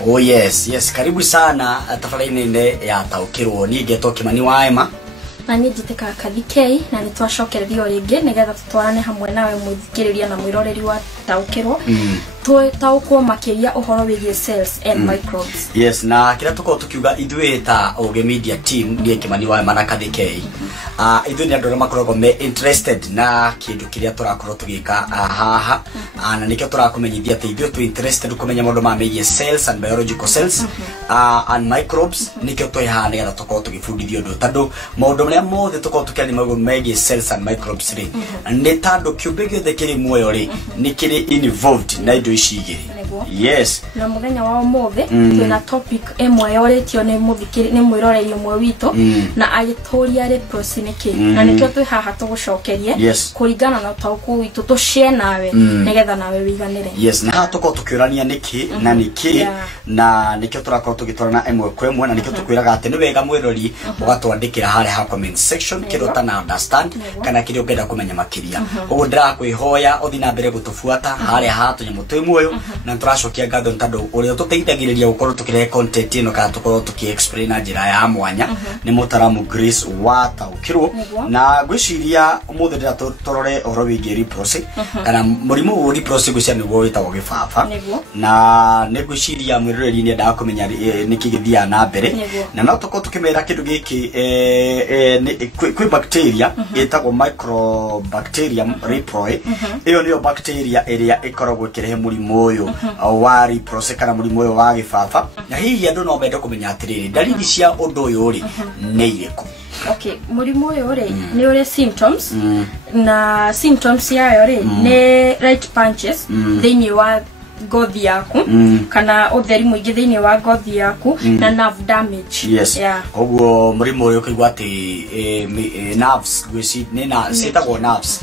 Oh yes, karibu sana tafadhali ya Taukirwo ni Geto Kimani wa Ema. Na ni njiteka Kathikei na ni twashokererio ringi nigetha tutwarane hamwe nawe muthikiriria na mwiroreri wa Taukirwo. Taukwo makiria uhoro wigie cells and microbes. Yes, na kila tuko tukiuga ithuĩ ta Oge Media team ni Kimani wa Ema na Kathikei. Ithuĩ ni andũ makoragwo me interested na kindu kiria turakorwo tugika haha. Na nikio turakumenyithia ati ithuĩ tu interested kumenya maundu ma megie cells and biological cells and microbes. Nikio twihana nigetha tukorwo tugibundithio ndu tondu maundu maria mothe tukorwo tukiani maundu megie cells and microbes ri ni tondu kiumbe giothe kiri muoyo ri ni kiri involved na indo ici igiri. Yes. Na muthenya wa mothe twina topic emwe yoretio ni muthikiri ni mwiroreri umwe wito na agitoria reciprocity na nikio twi haha tugucokerie kuringana na Taukwo wito tushare nawe nigetha nawe wiganire. Yes, na tukorwo tukiurania niki na niki na nikio turakorwo tugitwarana emwe kwa emwe na nikio tukwiraga ati ni wega mwirori ugatwandikira hare ha comment section kiro tana understand kana kiri upenda kumenya makiria. Ugu ndirakwihoya uthi na mbere gutufuata hare ha tunyamu twi muoyo na turacokia ngatho tondu uria tuteithagiriria gukorwo tukirehe content ino kana tukorwo tuki-explain na njira ya mwanya ni mutaramu Grace wa Taukirwo na gwiciria umuthe ndira torore uhoro wigie reprocess kana murimu wa reprocess gwiciria niguo witagwo gibaba na negwiciria mwiroreri ni nda kumenya niki githia na mbere na no tukorwo tukimera kindu giki kwi bacteria itagwo Microbacterium reproi. Iyo niyo bacteria iria ikoragwo ikirehe murimu uyu wa reprocess kana murimu uyu wa gibaba na hihi andu no mende kumenya atiriri dalili cia undu uyu ri ni iriko. Okay, murimu uyu ri ni uri symptoms na symptoms yayo ri ni right punches thiini wa ngothi yaku kana utheri mwingi thiini wa ngothi yaku na nerve damage. Yes. Oguo murimu uyu kigwa ati nerves gwisi ni na sitagwo nerves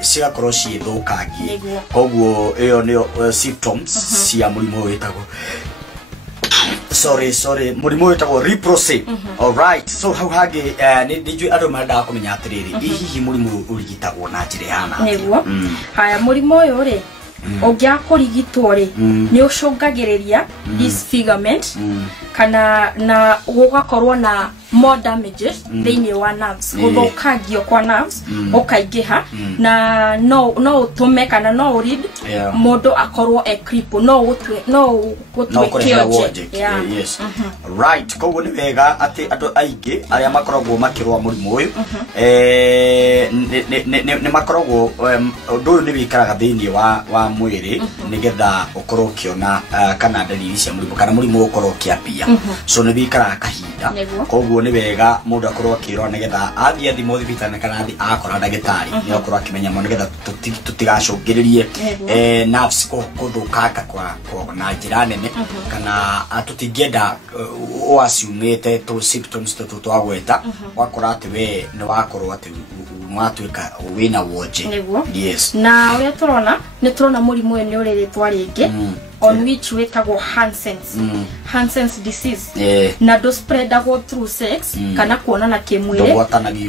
cigakorwo cithukangie. Oguo iyo ni symptoms cia murimu uyu witagwo sorry murimu witagwo reprocess. All right, so how hage ni andu marenda kumenya atiriri hihi murimu urigitagwo na njira yana niguo. Haya murimu uyu ri ogia kurigitwo ri ni ucungagiriria disfigurement kana na gugakorwo na more damages thiini wa nerves guthukagio kwa nerves ukaingiha na no utume kana no read mundu akorwo cripple no gutwe kioje. Yes. Right, koguo ni wega ati andu aingi aria makoragwo makirwa murimu uyu ni makoragwo undu ni wikaraga thiini wa mwiri nigetha ukorwo kiona kana dalili cia murimu kana murimu ukorwo kiapia so ni wikaraga kahinda. Koguo ni wega mundu akorwo akirwa nigetha athie thimo thibitari kana athie akora ndagitari ni akorwo akimenya mo nigetha tutigacungiririe nerves kuthukanga kwa na njira nene kana tutingienda assume tu symptoms tu twagweta wakora ati we ni wakorwo ati mwatuika wina woje. Yes. Na uria turona ni turona murimu uyu ni uriritwa ringi on which wetagwo Hansen's disease na do spreadagwo through sex kana kuonana kimwiri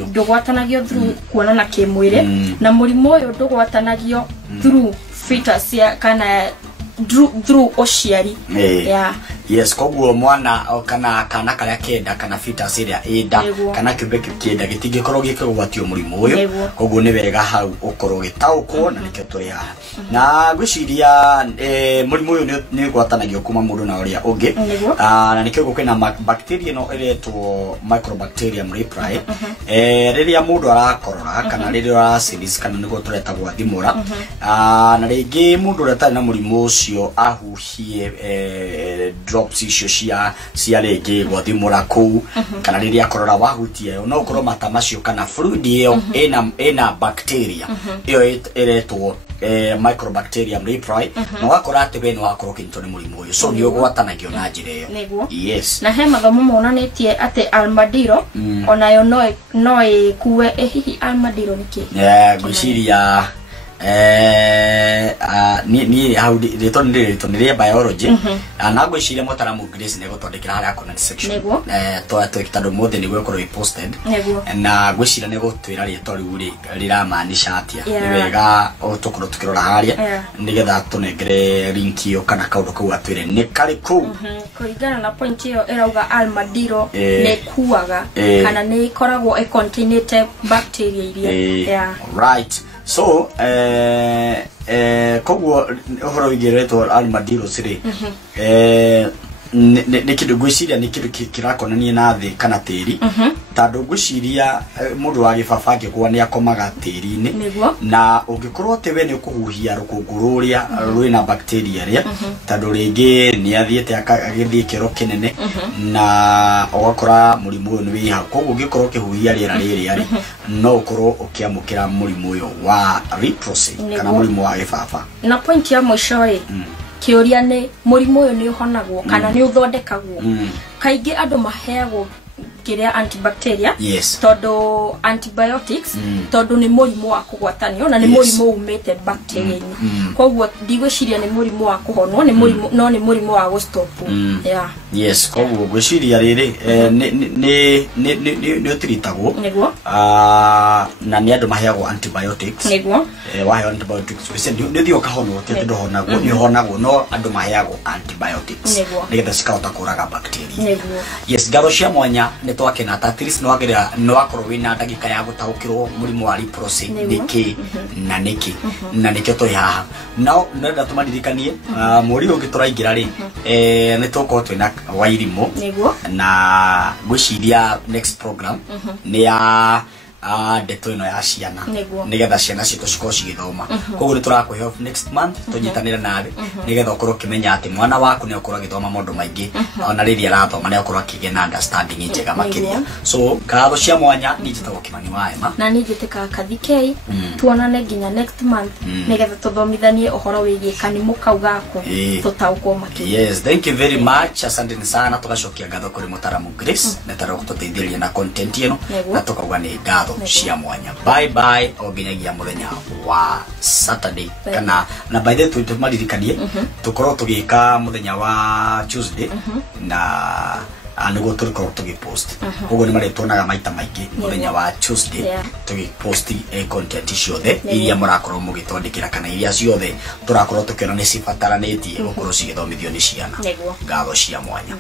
ndugwatanagio through kuonana kimwiri na murimu uyu ndugwatanagio through fetus kana through oshiari. Yes, koguo mwana kana karia kenda kana fetus iria ida kana kiumbe kenda gitingikorwo gikigwatio murimu uyu koguo ni wega hau ukorwo gitaukwo na nikio turi haha na gwiciria murimu uyu ni gwatanagio kuma mundu na uria ungi na nikio kwina bacteria no iretwo Microbacterium reproi riria mundu arakorora kana riria aracilis kana niguo turetagwo thimura na ringi mundu uretari na murimu ucio ahuhie drops icio cia ringi gwathimura ku kana riria akorora wahutia no ukorwo mata macio kana fluid iyo ina bacteria iyo iretwo Microbacterium reproi no wakora ati we no wakorwo kintu ni murimu uyu so ni ugwatanagio na njira iyo. Yes. Na he mathomo monanetie ati armadillo onayo no ikuwe hihi armadillo niki. Gwiciria ni how the biology na gwiciria mutaramu Grace nego tondekira haria comment section to kitando mothe ni gwekoro posted na gwiciria nego twira rieto riu ri riramaanisha atia ni wega tukoro tukirora haria nigetha tunengere link yo kana kaundu kau atwire ni kari ku kuringana na point iyo erauga armadillo ne kuaga kana ne ikoragwo contained bacteria iria right. So kogwo uhoro wigeretwo armadillo siri ne kindu gwiciria ni kindu kirakonania na thi kana tiri tandu gwiciria mundu wa gibaba ngikwa ni akomaga tiri-ini na ungikorwo te we ni ukuhuhia rukungu ruria rwina bacteria ria tandu ringi ni athiete agithie kiro kinene na ugakora murimu uyu ni wiha kogwo ungikorwo kihuhia riera riri ari no ukorwo ukiamukira murimu uyu wa leprosy kana murimu wa gibaba na point ya mwisho kiuria ni murimu uyu ni uhonagwo kana ni uthondekagwo kaingi andu maheagwo kiria antibacteria todo antibiotics todo ni murimu wa kugwatanio na ni murimu umete bacteria ni kogwo ndigwiciria ni murimu wa kuhonwo ni murimu no ni murimu wa gustop kogwo gwiciria riri ni utiritagwo na ni andu maheagwo antibiotics wahe antibiotics gwiciria ni thio kahonwo ti ndo honagwo ni honagwo no andu maheagwo antibiotics nigetha cikahota kuraga bacteria ngaro cia mwanya ni twakena at least no agira no akorwo wina ndagika ya gutaukirwo murimu wa leprosy niki na niki na nikio to haha no ndenda tumadirikanie muri ungi turaingira ri ni tuko twina wairimo na gwiciria next program ni ya ndeto ino ya ciana nigetha ciana citu cikorwo cigithoma koguo ni turakwihe next month tunyitanire nawe nigetha ukorwo kimenya ati mwana waku ni ukorwo agithoma maundu maingi ona riria arathoma ni ukorwo akigia na understanding njega makiria so ngatho cia mwanya ni njitagwo Kimani wa Emma na ni njiteka Kathikei tuonane nginya next month nigetha tuthomithanie uhoro wigie kanimu kau gako tutaukwo makiria thank you very much asante sana tugacokia ngatho kuri mutaramu Grace na taroko tuteithĩrĩria na content ino na tukauga ni ngatho cia mwanya bye bye oginyagia muthenya wa Saturday kana na by the way tumaririkanie tukorwo tugika muthenya wa Tuesday na anigo tukorwo tugipost koguo ni mari tuonaga maita maingi muthenya wa Tuesday tugipost content ciothe iria murakorwo mugitondekera kana iria ciothe turakorwo tukiona ni cibataranitie gukorwo cigithomithio ni ciana ngatho cia mwanya.